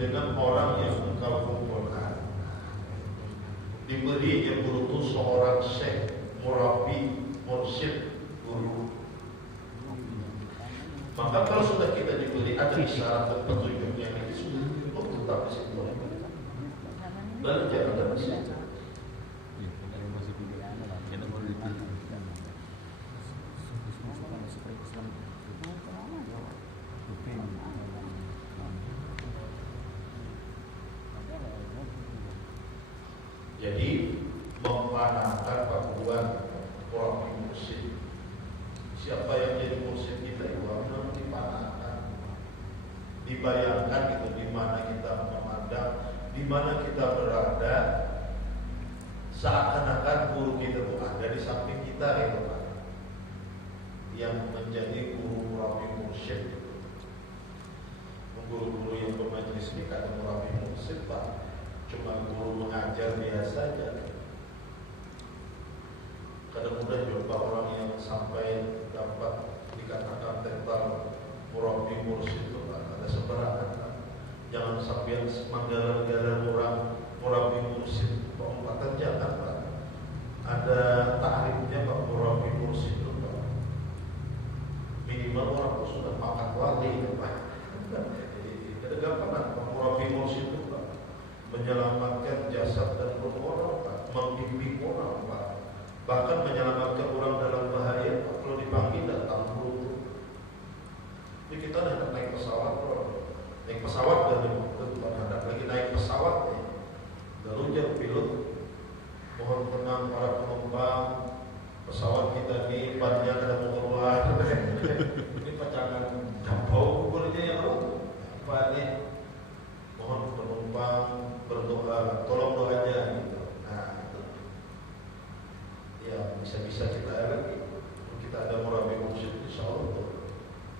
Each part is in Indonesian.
dengan orang yang engkau kumpulkan. Diberi yang guru itu seorang syekh, murabi, mursyid, guru. Maka kalau sudah kita diberi ada isyarat dan petunjuknya, itu sudah tetap di situ. Belajar ada di situ. Jadi mempanahkan pakuan orang mursyid. Siapa yang jadi mursyid kita itu harus dipanahkan, dibayangkan itu di mana kita memandang, di mana kita berada, seakan-akan guru kita itu ada di samping kita, ya Pak. Yang menjadi guru murabi mursyid, guru-guru yang bermajlis di kantor murabi mursyid, Pak, cuma guru mengajar biasa saja. Kadang mudah jumpa orang yang sampai dapat dikatakan tentang murabi mursyid itu ada seberangan. Jangan sampai yang menggalang-galang orang murabi mursyid perumpatan, jangan Pak. Ada takrifnya Pak, murabi mursyid itu Pak. Minimal orang itu sudah makan wali Pak. Jadi ada gambaran Pak, murabi mursyid itu Pak menyelamatkan jasad dan ruh orang Pak, membimbing orang Pak. Bahkan menyelamatkan orang dalam bahaya Pak. Kalau dipanggil datang dulu. Jadi kita hendak naik pesawat, naik pesawat dan bukan hendak lagi naik pesawat nih. Lalu jauh pilot, mohon tenang para penumpang, pesawat kita ini bannya ada mau keluar. Ini pacangan jambau ukurnya ya apa nih? Mohon penumpang berdoa, tolong doanya gitu. Nah, itu. Ya bisa-bisa kita lagi. Kita ada murabi mursyid, insyaallah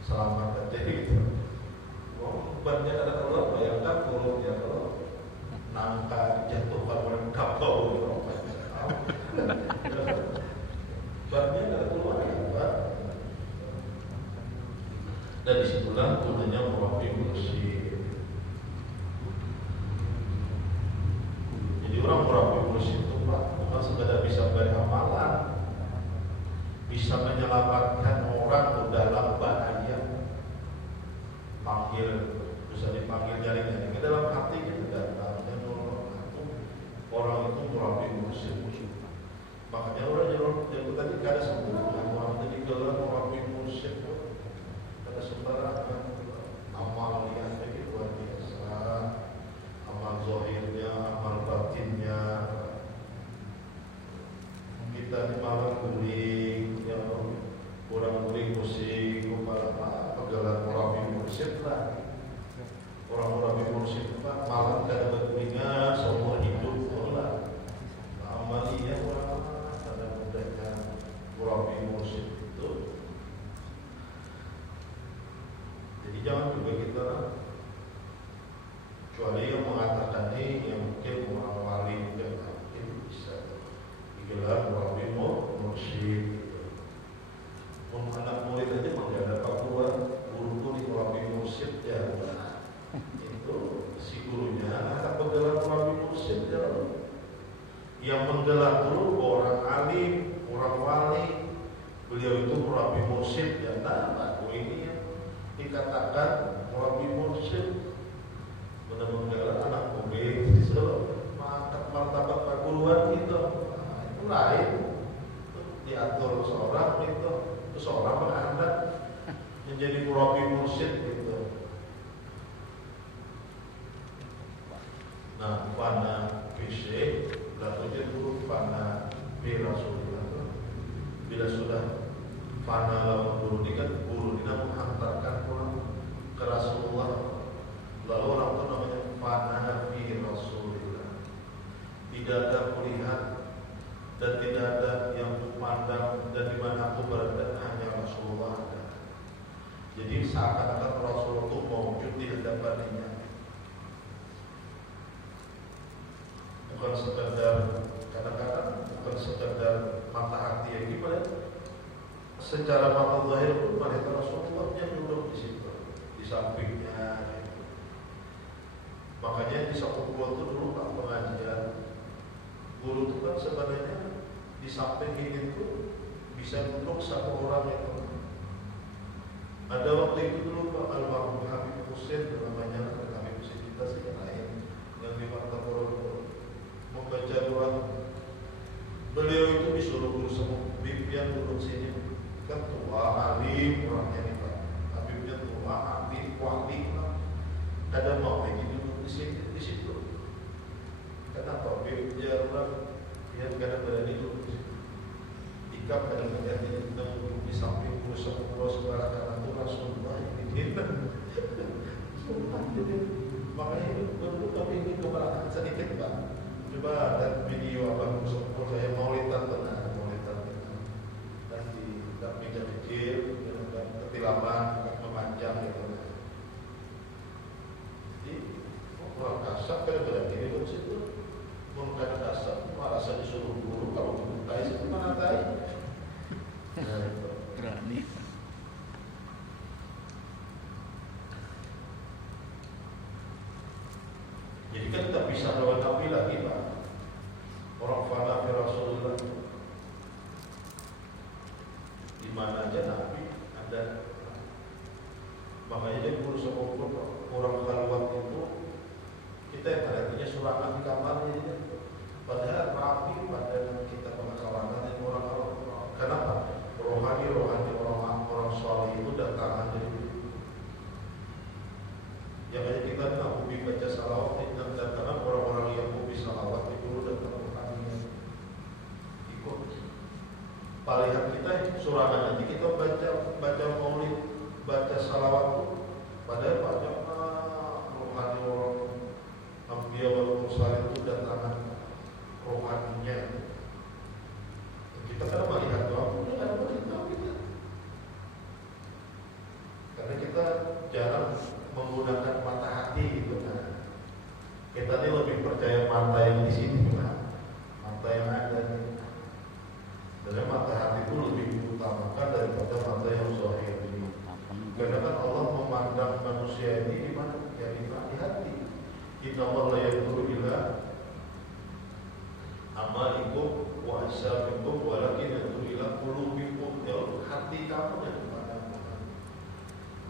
selamat aja gitu. Banyak ada keluar, bayangkan turunnya kalau nangka dijatuhkan oleh kapal banyak ada keluar ya Pak. Dan disitulah gunanya murabi mursyid. Jadi orang murabi mursyid itu Pak bukan sekedar bisa beramalan, bisa menyelamatkan orang dalam bahaya. Panggil, bisa dipanggil jaring-jaring ke dalam hati kita datang dan orang itu murabi mursyid. Makanya orang yang tadi kada sempurna, orang tadi gelar murabi mursyid, kada sembarangan. Amalnya itu luar biasa, amal zahirnya, amal batinnya. Kita di malam guling, yang orang guling musik, kepala pegelar murabi mursyid lah. Orang murabi mursyid Pak malam kada bergulingan seumur hidup lah. Amalia orang kada mudahnya murabi mursyid itu. Jadi jangan juga kita, kecuali yang mengatakan ini yang mungkin orang wali juga mungkin bisa digelar murabi mursyid. Anak murid aja menghadap keluar guru di murabi mursyid ya. Itu si gurunya anak penggelar murabi mursyid ya. Yang menggelar dulu orang alim, orang wali. Beliau itu murabi mursyid ya. Nah, aku ini yang dikatakan murabi mursyid benar-benar anak murid disuruh mengangkat martabat perguruan gitu. Nah, itu lain. Itu diatur seorang itu. Seorang mengandalkan menjadi murabi mursyid gitu. Nah, fana PC lalu jadi guru fana bi Rasulullah. Bila sudah fana lawan guru ini kan guru ini menghantarkan orang ke Rasulullah. Lalu orang itu namanya fana bi Rasulullah. Tidak ada melihat dan tidak ada yang memandang dan di mana aku berada, hanya Rasulullah ada. Jadi seakan-akan Rasul itu mewujud di hadapannya. Bukan sekadar kadang-kadang bukan sekadar mata hati yang gimana. Secara mata zahir pun mereka Rasulullah yang duduk di situ, di sampingnya. sebenarnya di samping ini tuh bisa duduk satu orang itu. Ada waktu itu dulu Pak almarhum Habib Husain namanya, Habib Husain kita sih yang lain yang di Martapura membaca doa. Beliau itu disuruh dulu sama Habibnya duduk sini, kan tua alim orangnya nih Pak. Habibnya tua alim wali lah. Ada mau lagi duduk di sini di situ. Kenapa Habibnya orang dia kadang berani duduk di situ. Ikam kadang-kadang dia duduk di samping pusat sebelah kanan itu Rasulullah yang dikirim. Makanya itu bentuk kami ingin keberakan sedikit Pak. Coba lihat video abang Musuh saya maulidan tenang, dan di meja kecil dan ketilapan memanjang gitu. Jadi orang kasar kadang-kadang ini duduk situ. Orang kasar merasa disuruh guru kalau mentai situ mana tai. Berani. Jadi kan tak bisa lawan Nabi lagi Pak. Orang fana fi Rasulullah. Di mana aja Nabi ada. Makanya dia guru sepupu orang khalwat itu kita yang artinya surangan di kamarnya ini. Padahal rapi pada kita pengetahuan itu orang-orang. Kenapa? Rohani orang soleh itu datang dari yang kayak kita nih hobi baca salawat dan datang orang-orang yang hobi salawat itu datang rohani ikut. Palihan kita surangan nanti kita baca maulid, baca salawat itu padahal banyak rohani orang Ambiya wal Mursalin itu datang rohaninya. Kita kan melihat doa pun tidak melihat kita. Karena kita jarang menggunakan mata hati gitu kan. Kita ini lebih percaya mata yang di sini kan. Mata yang ada nih. Dan mata hati itu lebih diutamakan daripada mata yang zahir ini. Karena kan Allah memandang manusia ini di mana? Ya di hati. Inna Allah la yanzuru ila amalikum wa asabikum walakin yanzuru ila qulubikum. Ya hati kamu yang dipandang Tuhan.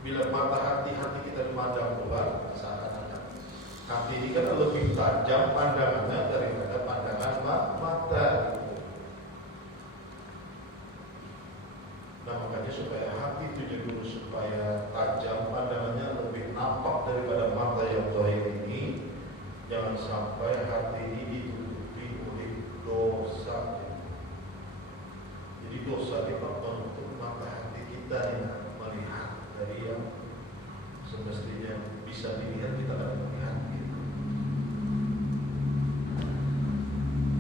Bila mata hati kita dipandang Tuhan, seakan-akan hati ini kan lebih tajam pandangannya daripada pandangan mata. Nah makanya supaya hati itu jadi supaya tajam pandangannya lebih nampak daripada mata yang zahir ini, jangan sampai hati ini ditutupi oleh dosa. Jadi dosa kita menutup mata hati kita yang melihat dari yang semestinya bisa dilihat, kita akan melihat gitu.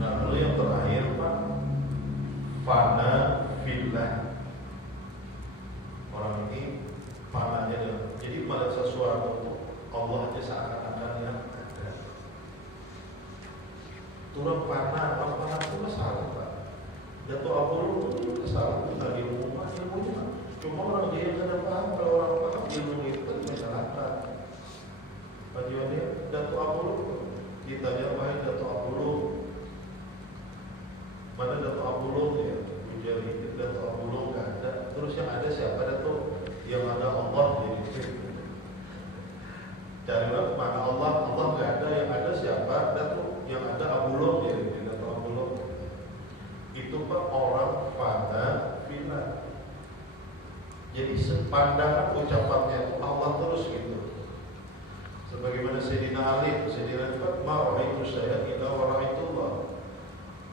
Nah lalu yang terakhir Pak, fana fillah. Orang ini panahnya adalah jadi pada sesuatu Allah aja seakan-akan yang ada. Turun panah, orang panah itu masalah Pak. Dato' Abdul itu masalah, itu lagi rumah ilmunya. Cuma orang dia yang tidak paham kalau orang paham ilmu itu kan masyarakat. Bagaimana Dato' Abdul ditanya wahai Dato' Abdul, mana Dato' Abdul ya? Jadi Dato' Abdul nggak ada. Terus yang ada siapa Dato'? Yang ada Allah jadi. Carilah mana Allah nggak ada, yang ada siapa Dato'? Yang ada Abdul jadi Dato' Abdul. Itu Pak orang pada fina. Jadi sepandangan ucapannya itu Allah terus gitu. Sebagaimana Sayyidina Ali, Sayyidina Ali, ma'raitu saya ila waraitullah.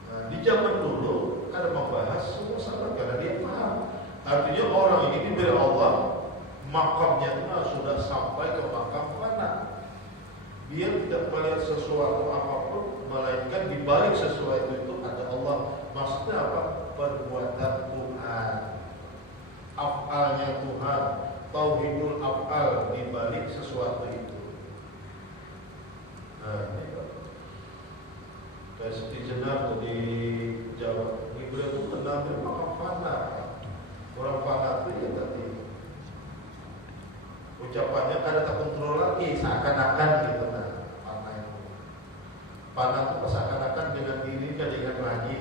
Nah, di zaman dulu ada membahas semua sama karena dia paham. Artinya orang ini diberi Allah makamnya itu sudah sampai ke makam fana. Dia tidak melihat sesuatu apapun, melainkan di balik sesuatu itu ada Allah. Maksudnya apa? Perbuatan Tuhan, af'alnya Tuhan, tauhidul af'al di balik sesuatu itu. Nah, ini Pak. Kayak seperti jenar di Jawa, beliau itu mengambil makam fana. Orang fana itu ya tadi ucapannya kada tak kontrol lagi, seakan-akan gitu. Nah, fana itu seakan-akan dengan diri dengan lagi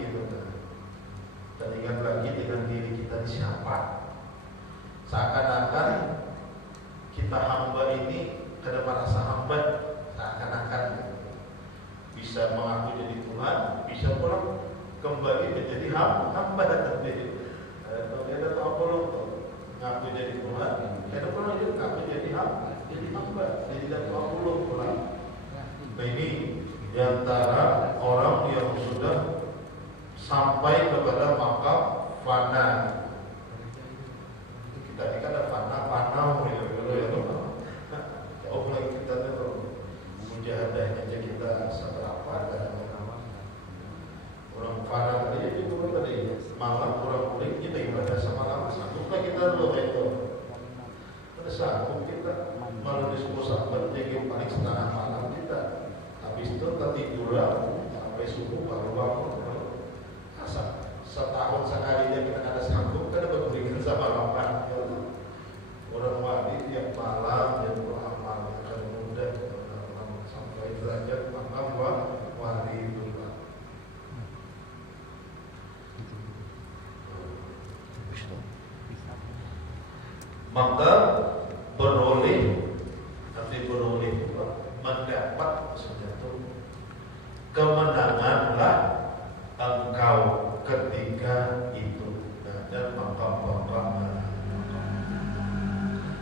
lagi dengan diri kita ini siapa. Seakan-akan kita hamba ini kada merasa hamba, seakan-akan bisa mengaku jadi Tuhan, bisa pulang kembali menjadi hamba tadi. Ada tahu belum tuh? Ngaku jadi Tuhan, ada pulang juga ngaku jadi hamba, jadi tidak tahu belum pulang. Nah ini diantara orang yang sudah sampai kepada makam fana. Kita ini kan ada fana ya. Jauh lagi kita tuh mujahadahnya aja kita seberapa dan orang fana tadi itu tadi malam kurang kulit kita ibadah sama lama sangguplah kita dulu kayak itu. Ada sanggup kita malah disebut sahabat jadi paling setengah malam kita. Habis itu tiduran sampai subuh baru bangun. Setahun sekali dia kita ada sanggup kan berkulikan sama lapan. Orang wali tiap malam dia beramal akan mudah sampai derajat makam wali itu. Maka beroleh mendapat maksudnya itu kemenanganlah engkau ketika itu. Dan makam-makam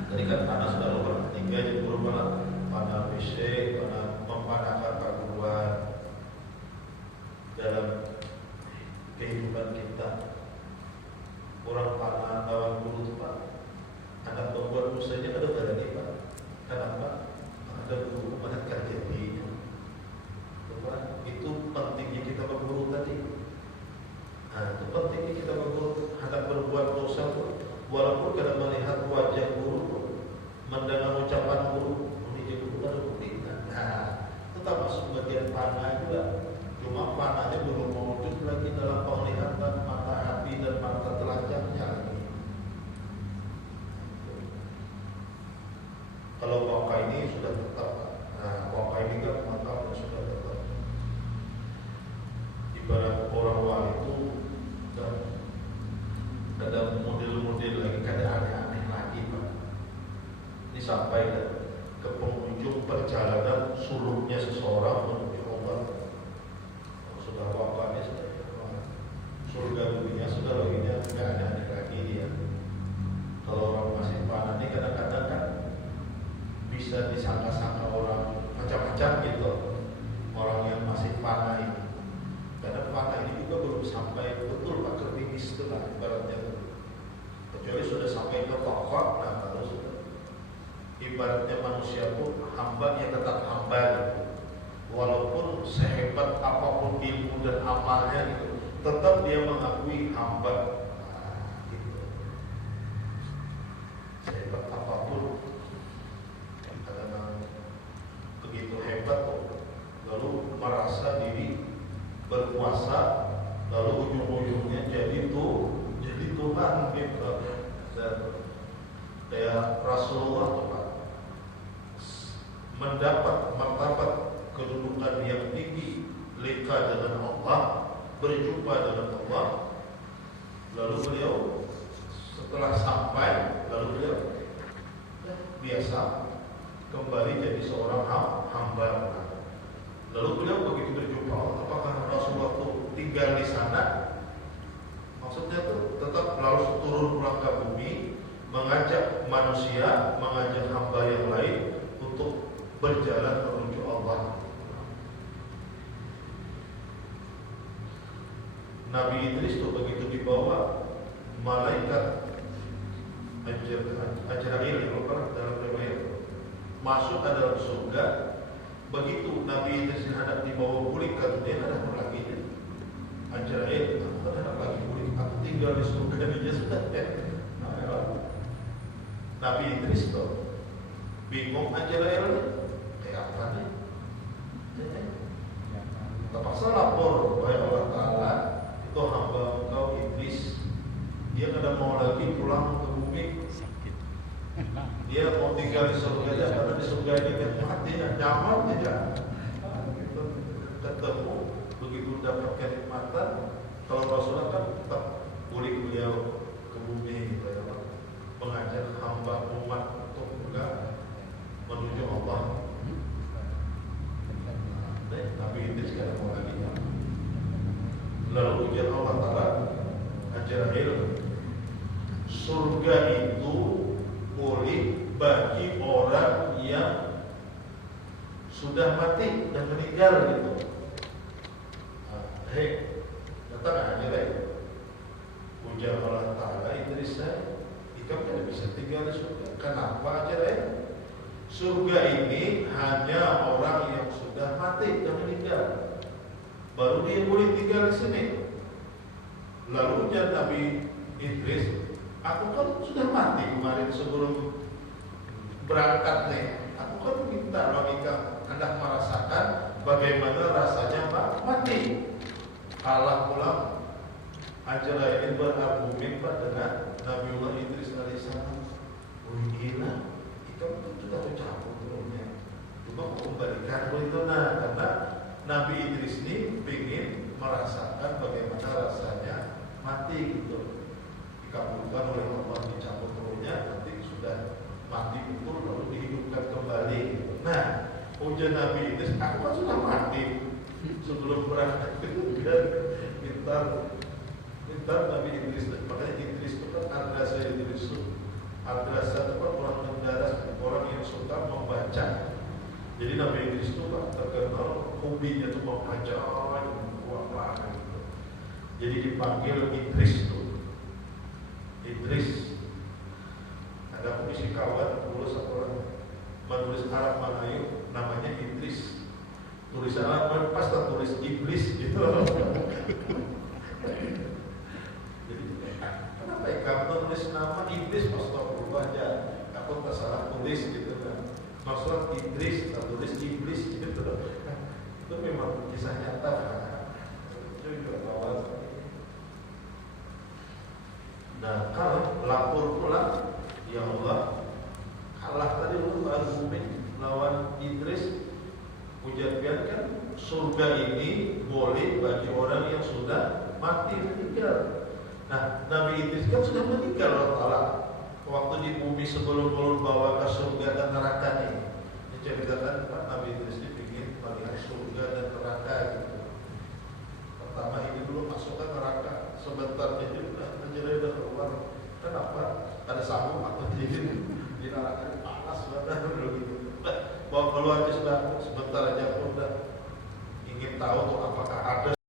tadi kan anak sudah lupa tiga jadi berubah pada fisik, pada mempanahkan keguruan dalam kehidupan kita. Orang panah lawan guru itu Pak, anak membuat musanya ada berani Pak. Kenapa? Ada guru mengajar jadi itu pentingnya kita berguru tadi. Nah, itu pentingnya kita berguru. Hendak berbuat dosa pun, walaupun kadang melihat wajah guru, mendengar ucapan guru, ini guru kan buktikan. Nah, itu termasuk bagian panah juga. Cuma panahnya belum mewujud lagi dalam penglihatan mata hati dan mata telanjangnya lagi. Kalau wakai ini sudah tetap. Nah, wakai ini kan mata sudah tetap. Ibarat orang wali itu dan ada model-model lagi, kada aneh-aneh lagi Pak. Ini sampai ke penghujung perjalanan suluknya seseorang menuju Allah. Sudah wafatnya sudah surga dunia sudah loginya tidak aneh-aneh lagi dia. Kalau orang masih panah ini kadang-kadang kan bisa disangka-sangka orang macam-macam gitu. Orang yang masih panah ini, karena panah ini juga belum sampai betul Pak ke finish itu lah ibaratnya. Kecuali sudah sampai ke pokok, nah kalau sudah ibaratnya manusia pun hamba yang tetap hamba gitu. Walaupun sehebat apapun ilmu dan amalnya gitu, tetap dia mengakui hamba. Nah, gitu. Sehebat apapun, kadang-kadang begitu hebat kok, lalu merasa diri berkuasa, lalu ujung-ujungnya jadi Tuhan gitu. Dan kayak Rasulullah tuh Pak, mendapat martabat kedudukan yang tinggi, leka dengan Allah, berjumpa dengan Allah. Lalu beliau setelah sampai, lalu beliau biasa kembali jadi seorang hamba. Lalu beliau begitu berjumpa Allah, apakah Rasulullah itu tinggal di sana? Maksudnya itu tetap lalu turun pulang ke bumi, mengajak manusia, mengajak hamba yang lain untuk berjalan menuju Allah. Nabi Idris itu begitu dibawa malaikat Ajrail dalam riwayat masuk ke dalam surga. Begitu Nabi Idris hendak dibawa pulang ke dunia, ada lagi Ajrail, ada lagi pulang. Aku tinggal di surga dia sudah. Nabi Idris tuh bingung Ajrail kayak apa nih? Terpaksa lapor kepada Allah Ta'ala, itu hamba engkau Iblis, dia kadang mau lagi pulang ke bumi. Dia mau tinggal di surga aja, karena di surga ini kan mati, nyaman aja. Ketemu, begitu dapat kenikmatan. Kalau Rasulullah kan tetap kulit beliau ke bumi mengajak hamba umat untuk juga menuju Allah. Nabi Idris kan mau lagi. Lalu ujar Allah Ta'ala Ajrail, surga itu boleh bagi orang yang sudah mati dan meninggal gitu. Hei, datang aja deh. Ujar Allah Ta'ala, Idris saya, ikam tidak bisa tinggal di surga. Kenapa aja deh? Surga ini hanya orang yang sudah mati dan meninggal, baru dia boleh tinggal di sini. Lalu ujar Nabi Idris, aku kan sudah mati kemarin sebelum berangkat nih. Aku kan minta logika Anda merasakan bagaimana rasanya mati. Allah pulang Ajrail berargumen dengan Nabiullah Idris alaihissalam. Oh gila, itu sudah tercampur turunnya. Cuma kembalikan itu karena Nabi Idris ini ingin merasakan bagaimana rasanya mati gitu. Dikabulkan oleh Allah, dicabut rohnya, nanti sudah mati betul lalu dihidupkan kembali. Nah, ujian Nabi Idris, aku kan sudah mati sebelum berangkat itu biar pintar Nabi Idris. Makanya Idris itu kan Adrasa Idris. Adrasa itu kan orang mendaras, orang yang suka membaca. Jadi Nabi Idris itu kan terkenal hobinya itu membaca kuat gitu. Jadi dipanggil Idris itu. Idris. Ada puisi kawan dulu seorang menulis Arab Melayu namanya Idris. Tulisan Arab pas tak tulis iblis gitu. Jadi kenapa ya kamu tulis nama iblis pas tak berubah aja? Aku tak salah tulis gitu kan. Maksud Idris tak tulis iblis gitu. Itu memang kisah nyata. Itu juga kawan. Nah, kalau lapor pulang, ya Allah, kalah tadi lu argumen lawan Idris. Ujar biarkan surga ini boleh bagi orang yang sudah mati meninggal. Nah, Nabi Idris kan sudah meninggal Allah Ta'ala waktu di bumi sebelum bawa ke surga dan neraka nih. Diceritakan Pak Nabi Idris ini ingin melihat surga dan neraka gitu. Pertama ini dulu masuk ke neraka, sebentar jadi udah keluar. Kenapa? Ada sabuk atau di neraka panas banget dulu gitu. Bawa keluar sudah sebentar aja udah ingin tahu tuh apakah ada